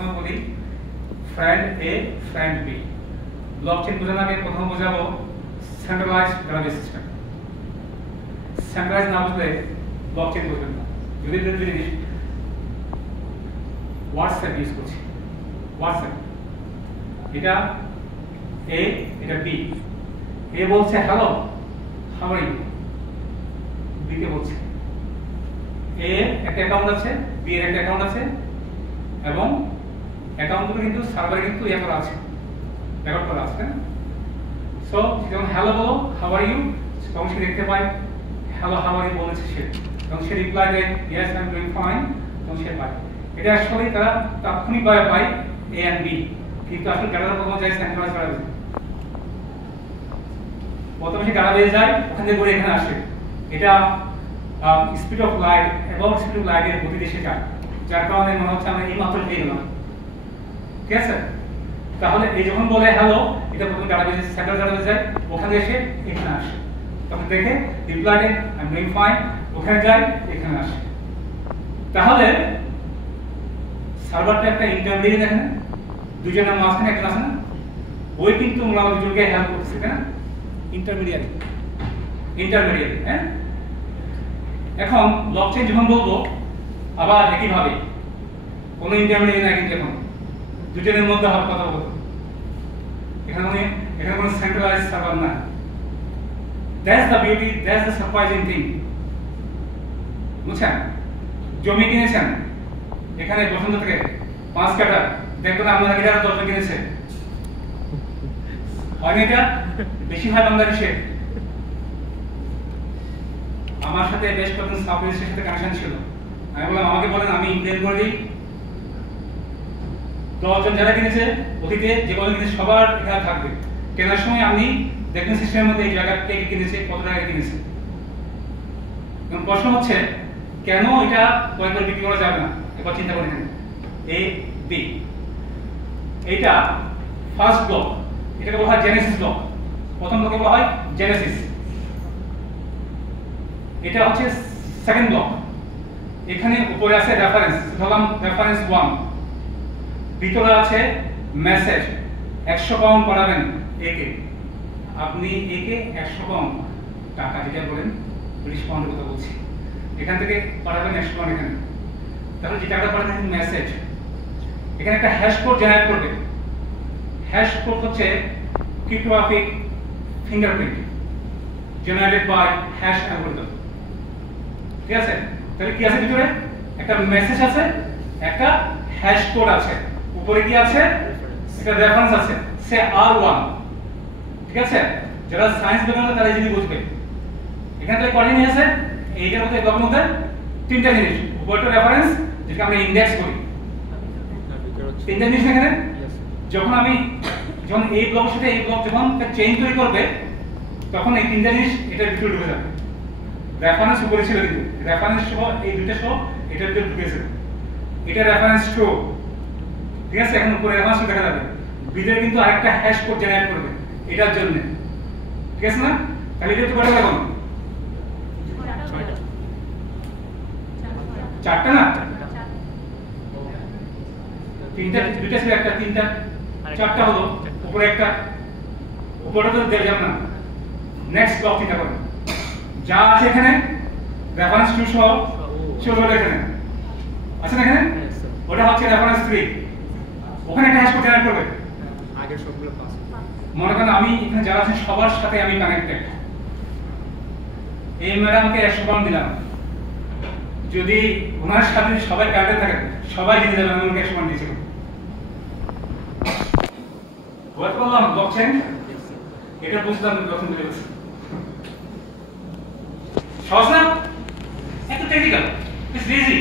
প্রথমে বলি friend A friend B. Blockchain বোঝানোর আগে প্রথমে বোঝাবো সেন্ট্রালাইজড ডাটাবেস সিস্টেম। সেন্ট্রালাইজ না বুঝলে ব্লকচেন বুঝবেন না। যদি জিনিস হোয়াটসঅ্যাপ ইউজ করছি, হোয়াটসঅ্যাপ এটা এ, এটা বি। এ বলছে hello how are you, B কে বলছে। এ একটা অ্যাকাউন্ট আছে, বি এর একটা অ্যাকাউন্ট আছে, এবং অ্যাকাউন্টগুলো কিন্তু সার্ভারে কিন্তু ইয়ে করা আছে, রেকর্ড করা আছে। সো যখন হ্যালো বলো হাউ আর ইউ, তখন সে দেখতে পায় হ্যালো হাউ আর ইউ বলেছে সে, এবং সে রিপ্লাই দেয় yes I am doing fine, তখন সে পায়। এটা অ্যাকচুয়ালি তারা তাৎক্ষণিকভাবে পায় এ এন্ড বি, কিন্তু আসলে ডাটাটা প্রথমে যায় সেন্ট্রালাইজ ডাটাবেসে। প্রথমে সে ডাটাবেস যায়, ওখান থেকে ঘুরে এখানে আসে। এটা স্পিড অফ লাইট এবং স্পিড অফ লাইটের গতি দেশে যায়, যার কারণে মনে হচ্ছে আমরা এই মাত্র পেয়ে গেলাম। ঠিক আছে, তাহলে এই যখন বলে হ্যালো, এটা প্রথমে ডাটাবেসে সেন্ট্রাল ডাটাবেসে যায়, ওখানে এসে এখানে আসে, তখন দেখে রিপ্লাই দেন আই এম ডুইং ফাইন, ওখানে যায় এখানে আসে। তাহলে সার্ভারটা একটা ইন্টারমিডিয়েট, দেখেন দুজনের মাঝখানে একটা আছে না, ওই কিন্তু আমরা দুজনকে হেল্প করতেছি, তাই না? Intermediate, intermediate. হ্যাঁ, এখন ব্লকচেন যখন বলবো আবার একইভাবে কোনো ইন্টারমিডিয়েট না, কিন্তু এখন দুজনের মধ্যে হবে কথা বলবো। এখানে কোনো সেন্ট্রালাইজড সার্ভার না। That's the beauty, that's the surprising thing. বুঝছেন? জমি কিনেছেন এখানে বসন্ত থেকে 5 কাঠা, দেখবেন আপনারা এটা 10 জন কিনেছে, হয়নি? এটা বেশি হয় বাংলাদেশে। আমার সাথে বেশ কয়েকজন সাব রেজিস্ট্রির সাথে কানেকশন ছিল। আমি বললাম আমাকে বলেন, আমি ইন্টেল করে দিই 10 জন যারা কিনেছে অতীতে যে কজন কিনেছে সবার এখানে থাকবে। কেনার সময় আপনি দেখবেন সিস্টেমের মধ্যে এই জায়গা কে কিনেছে, কত টাকা কিনেছে। এখন প্রশ্ন হচ্ছে কেন এটা কয়েকবার বিক্রি করা যাবে না? এবার চিন্তা করে নেন। এ বি, এইটা ফার্স্ট ব্লক, এটাকে বলা হয় জেনেসিস ব্লক। প্রথম ব্লকে বলা হয় জেনেসিস। এটা হচ্ছে সেকেন্ড ব্লক। এখানে উপরে আছে রেফারেন্স, ধরলাম রেফারেন্স 1, ভিতরে আছে মেসেজ 100 পাউন্ড পাঠাবেন একে। আপনি একে 100 পাউন্ড টাকা যেটা বলেন ব্রিটিশ পাউন্ডের কথা বলছি, এখান থেকে পাঠাবেন 100 পাউন্ড এখানে। তাহলে যে টাকাটা পাঠাবেন মেসেজ, এখানে একটা হ্যাশ কোড জেনারেট করবে। হ্যাশ কোড হচ্ছে cryptographic fingerprint generated by hash algorithm. ঠিক আছে, তাহলে কি আছে ভিতরে? একটা মেসেজ আছে, একটা হ্যাশ কোড আছে, উপরে কি আছে? একটা রেফারেন্স আছে, সে R1। ঠিক আছে, যারা সায়েন্স ব্যাকগ্রাউন্ড তারা এই জিনিস বুঝবে। এখানে তো কয়টা জিনিস আছে? এইটার মধ্যে ব্লকের মধ্যে 3টা জিনিস। উপরটা রেফারেন্স, যেটা আমরা ইন্ডেক্স করি, 3টা জিনিস এখানে। যখন এই ব্লকের সাথে এই ব্লক যখন চেইন তৈরি করবে, তখন এই 3টা জিনিস এটার ভিতরে ঢুকে যাবে। রেফারেন্স উপরে ছিল, কিন্তু রেফারেন্স সহ এই দুটো সহ এটার ভিতরে ঢুকেছে। এটা রেফারেন্স টু। ঠিক আছে, এখন উপরে রেফারেন্স দেখা যাবে, ভিতরে কিন্তু আরেকটা হ্যাশ কোড জেনারেট করবে এটার জন্য। ঠিক আছে না? তাহলে এটা তো কয়টা এখন? 4টা না? 3টা, 2টা ছিল, একটা 3টা, 4টা হলো। উপরে একটা, উপরটা তো দেওয়া যাবে না। নেক্সট ব্লক চিন্তা করুন, যা আছে এখানে রেফারেন্স 2 সহ চলে গেল এখানে, আছে না এখানে? ওটা হচ্ছে রেফারেন্স 3। ওখানে একটা হ্যাশ কোড জেনারেট করবে। আগের সবগুলো পাস। মনে করেন আমি এখানে যারা আছেন সবার সাথে আমি কানেক্টেড। এই ম্যাডামকে 100 পাউন্ড দিলাম, যদি ওনার সাথে সবাই কানেক্টেড থাকে সবাই জেনে যাবে আমি ওনাকে 100 পাউন্ড দিয়েছিলাম। বুঝতে পারলাম ব্লকচেন? এটা বুঝলাম যখন বুঝে গেছি। সহজ না? এত টেকনিক্যাল, ইটস ইজি।